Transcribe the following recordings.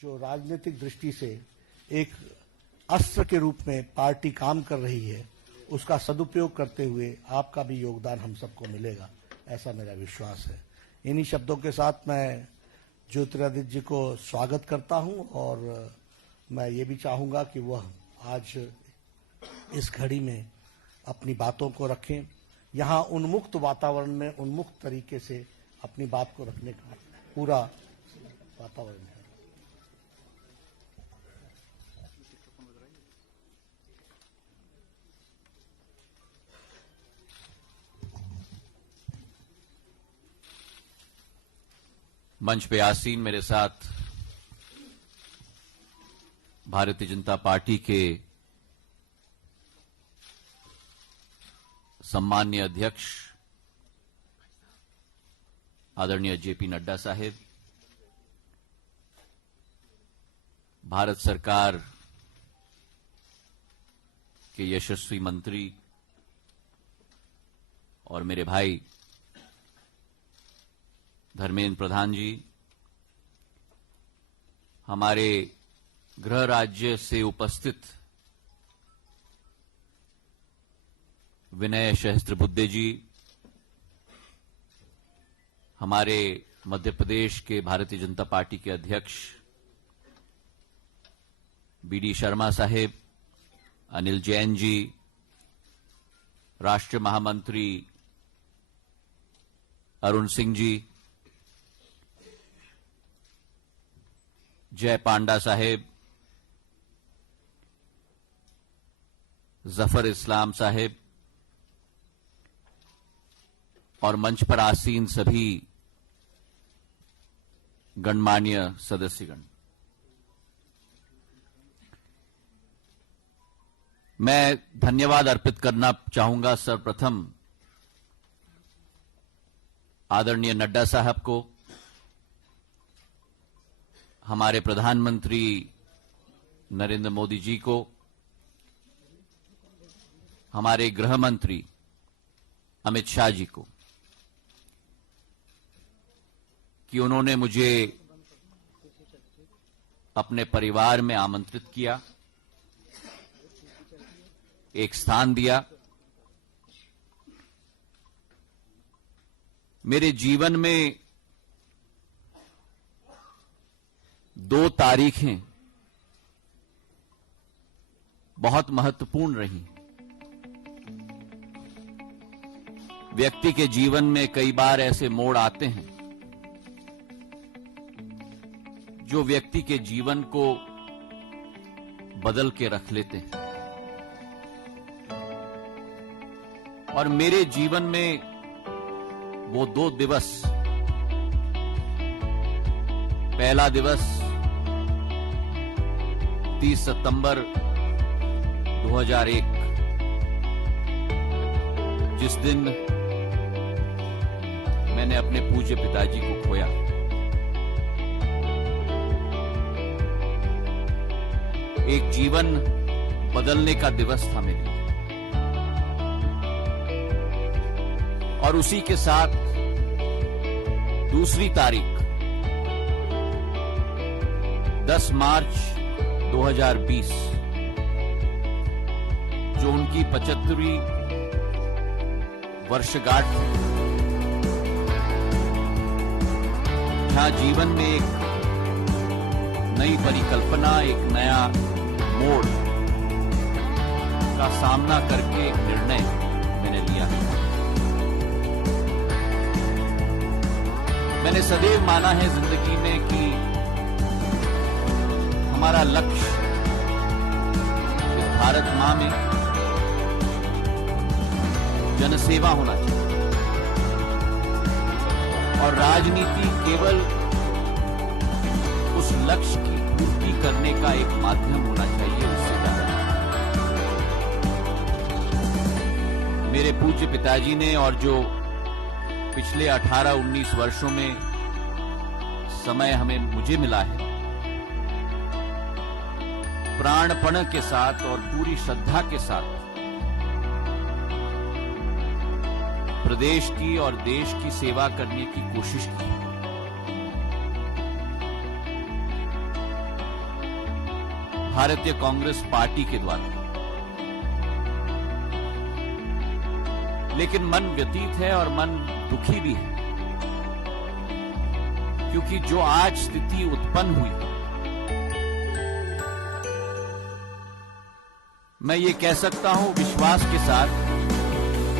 जो राजनीतिक दृष्टि से एक अस्त्र के रूप में पार्टी काम कर रही है, उसका सदुपयोग करते हुए आपका भी योगदान हम सबको मिलेगा, ऐसा मेरा विश्वास है। इन्हीं शब्दों के साथ मैं ज्योतिरादित्य जी को स्वागत करता हूं और मैं ये भी चाहूंगा कि वह आज इस घड़ी में अपनी बातों को रखें। यहाँ उन्मुक्त वातावरण में उन्मुक्त तरीके से अपनी बात को रखने का पूरा वातावरण है। मंच पे आसीन मेरे साथ भारतीय जनता पार्टी के सम्माननीय अध्यक्ष आदरणीय जेपी नड्डा साहेब, भारत सरकार के यशस्वी मंत्री और मेरे भाई धर्मेंद्र प्रधान जी, हमारे गृह राज्य से उपस्थित विनय सहस्त्रबुद्धे जी, हमारे मध्य प्रदेश के भारतीय जनता पार्टी के अध्यक्ष बीडी शर्मा साहेब, अनिल जैन जी, राष्ट्रीय महामंत्री अरुण सिंह जी, जय पांडा साहेब, जफर इस्लाम साहेब और मंच पर आसीन सभी गणमान्य सदस्यगण, मैं धन्यवाद अर्पित करना चाहूंगा सर्वप्रथम आदरणीय नड्डा साहब को, हमारे प्रधानमंत्री नरेंद्र मोदी जी को, हमारे गृह मंत्री अमित शाह जी को कि उन्होंने मुझे अपने परिवार में आमंत्रित किया, एक स्थान दिया। मेरे जीवन में 2 तारीखें बहुत महत्वपूर्ण रही। व्यक्ति के जीवन में कई बार ऐसे मोड़ आते हैं जो व्यक्ति के जीवन को बदल के रख लेते हैं, और मेरे जीवन में वो 2 दिवस, पहला दिवस 30 सितंबर 2001, जिस दिन मैंने अपने पूज्य पिताजी को खोया। एक जीवन बदलने का दिवस था मेरे लिए, और उसी के साथ दूसरी तारीख 10 मार्च 2020, जो उनकी 75वीं वर्षगांठ थी, जहां जीवन में एक नई परिकल्पना, एक नया मोड़ का सामना करके एक निर्णय मैंने लिया है। मैंने सदैव माना है जिंदगी में कि हमारा लक्ष्य इस भारत मां में जनसेवा होना चाहिए, और राजनीति केवल उस लक्ष्य की पूर्ति करने का एक माध्यम होना चाहिए, उससे ज्यादा। मेरे पूज्य पिताजी ने, और जो पिछले 18-19 वर्षों में समय मुझे मिला है, प्राणपण के साथ और पूरी श्रद्धा के साथ प्रदेश की और देश की सेवा करने की कोशिश की। भारतीय कांग्रेस पार्टी के द्वारा। लेकिन मन व्यतीत है और मन दुखी भी है, क्योंकि जो आज स्थिति उत्पन्न हुई, मैं ये कह सकता हूं विश्वास के साथ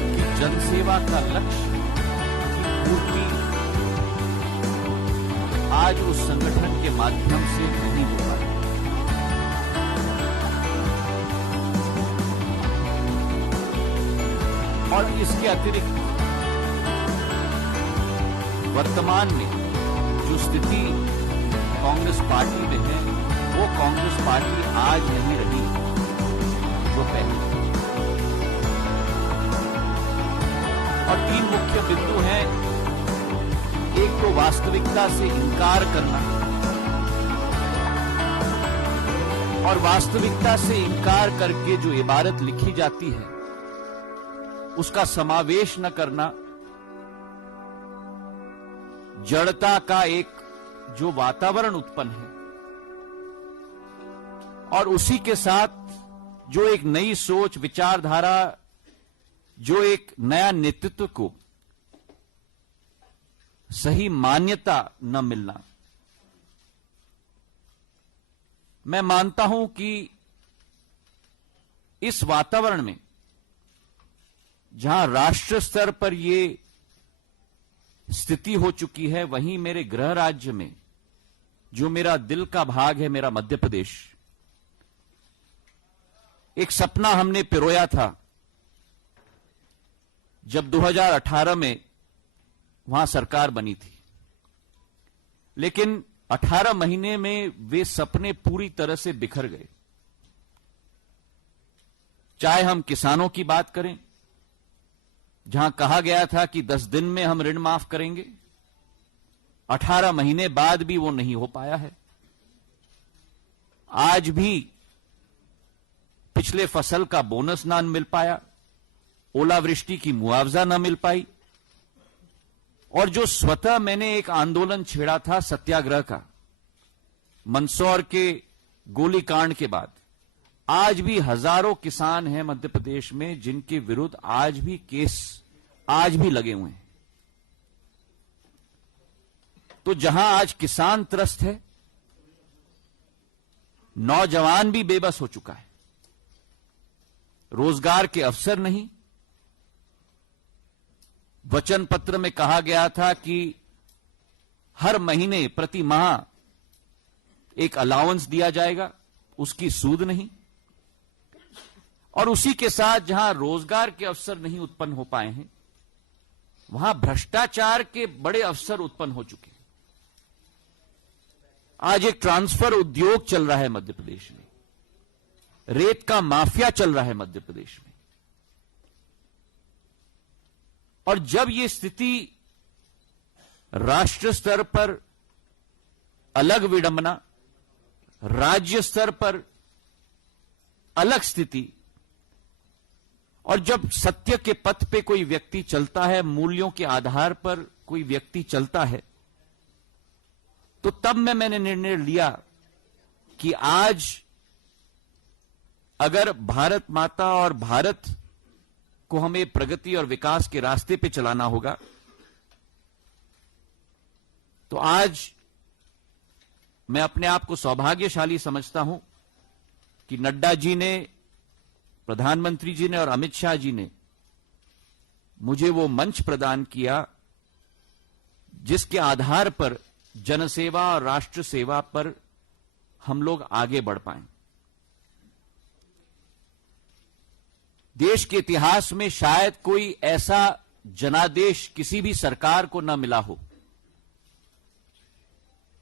कि जनसेवा का लक्ष्य की पूर्ति आज उस संगठन के माध्यम से नहीं हो पाई। और इसके अतिरिक्त वर्तमान में जो स्थिति कांग्रेस पार्टी में है, वो कांग्रेस पार्टी आज नहीं रही जो पहले। और तीन मुख्य बिंदु हैं। एक तो वास्तविकता से इनकार करना, और वास्तविकता से इनकार करके जो इबारत लिखी जाती है उसका समावेश न करना, जड़ता का एक जो वातावरण उत्पन्न है, और उसी के साथ जो एक नई सोच, विचारधारा, जो एक नया नेतृत्व को सही मान्यता न मिलना। मैं मानता हूं कि इस वातावरण में जहां राष्ट्र स्तर पर यह स्थिति हो चुकी है, वहीं मेरे गृह राज्य में जो मेरा दिल का भाग है, मेरा मध्य प्रदेश, एक सपना हमने पिरोया था जब 2018 में वहां सरकार बनी थी। लेकिन 18 महीने में वे सपने पूरी तरह से बिखर गए। चाहे हम किसानों की बात करें, जहां कहा गया था कि 10 दिन में हम ऋण माफ करेंगे, 18 महीने बाद भी वो नहीं हो पाया है। आज भी पिछले फसल का बोनस ना मिल पाया, ओलावृष्टि की मुआवजा ना मिल पाई, और जो स्वतः मैंने एक आंदोलन छेड़ा था सत्याग्रह का, मंदसौर के गोलीकांड के बाद, आज भी हजारों किसान हैं मध्य प्रदेश में जिनके विरुद्ध आज भी केस आज भी लगे हुए हैं। तो जहां आज किसान त्रस्त है, नौजवान भी बेबस हो चुका है, रोजगार के अवसर नहीं। वचन पत्र में कहा गया था कि हर महीने प्रति माह एक अलाउंस दिया जाएगा, उसकी सूद नहीं। और उसी के साथ जहां रोजगार के अवसर नहीं उत्पन्न हो पाए हैं, वहां भ्रष्टाचार के बड़े अवसर उत्पन्न हो चुके हैं। आज एक ट्रांसफर उद्योग चल रहा है मध्य प्रदेश में, रेत का माफिया चल रहा है मध्य प्रदेश में। और जब ये स्थिति राष्ट्र स्तर पर अलग विडंबना, राज्य स्तर पर अलग स्थिति, और जब सत्य के पथ पे कोई व्यक्ति चलता है, मूल्यों के आधार पर कोई व्यक्ति चलता है, तो तब मैंने निर्णय लिया कि आज अगर भारत माता और भारत को हमें प्रगति और विकास के रास्ते पे चलाना होगा, तो आज मैं अपने आप को सौभाग्यशाली समझता हूं कि नड्डा जी ने, प्रधानमंत्री जी ने और अमित शाह जी ने मुझे वो मंच प्रदान किया जिसके आधार पर जनसेवा और राष्ट्र सेवा पर हम लोग आगे बढ़ पाएं। देश के इतिहास में शायद कोई ऐसा जनादेश किसी भी सरकार को न मिला हो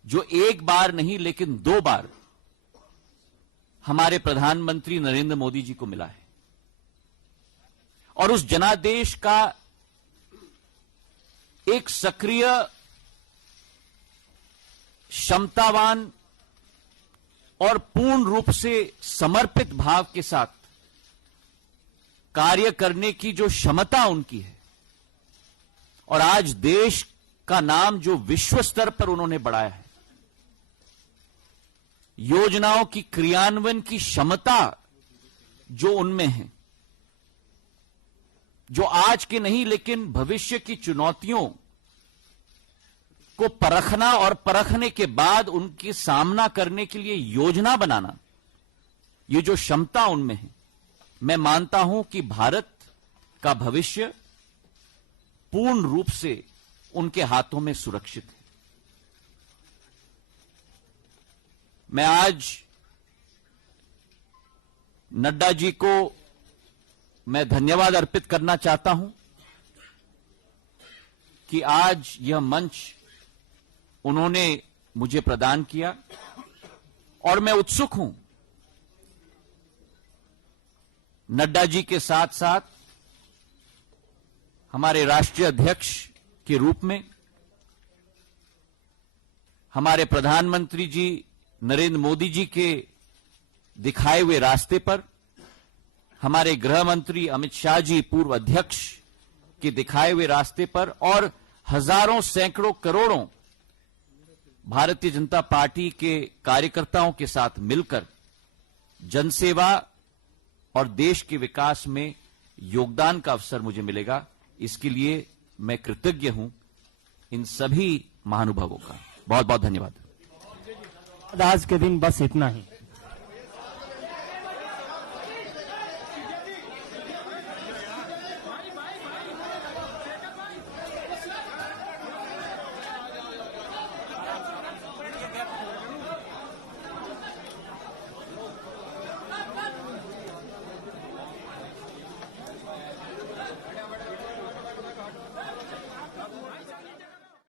जो एक बार नहीं लेकिन 2 बार हमारे प्रधानमंत्री नरेंद्र मोदी जी को मिला है। और उस जनादेश का एक सक्रिय, क्षमतावान और पूर्ण रूप से समर्पित भाव के साथ कार्य करने की जो क्षमता उनकी है, और आज देश का नाम जो विश्व स्तर पर उन्होंने बढ़ाया है, योजनाओं की क्रियान्वयन की क्षमता जो उनमें है, जो आज के नहीं लेकिन भविष्य की चुनौतियों को परखना और परखने के बाद उनकी सामना करने के लिए योजना बनाना, ये जो क्षमता उनमें है, मैं मानता हूं कि भारत का भविष्य पूर्ण रूप से उनके हाथों में सुरक्षित है। मैं आज नड्डा जी को मैं धन्यवाद अर्पित करना चाहता हूं कि आज यह मंच उन्होंने मुझे प्रदान किया और मैं उत्सुक हूं नड्डा जी के साथ साथ हमारे राष्ट्रीय अध्यक्ष के रूप में हमारे प्रधानमंत्री जी नरेंद्र मोदी जी के दिखाए हुए रास्ते पर, हमारे गृह मंत्री अमित शाह जी पूर्व अध्यक्ष के दिखाए हुए रास्ते पर और हजारों सैकड़ों करोड़ों भारतीय जनता पार्टी के कार्यकर्ताओं के साथ मिलकर जनसेवा और देश के विकास में योगदान का अवसर मुझे मिलेगा। इसके लिए मैं कृतज्ञ हूं इन सभी महानुभावों का। बहुत बहुत धन्यवाद। आज के दिन बस इतना ही।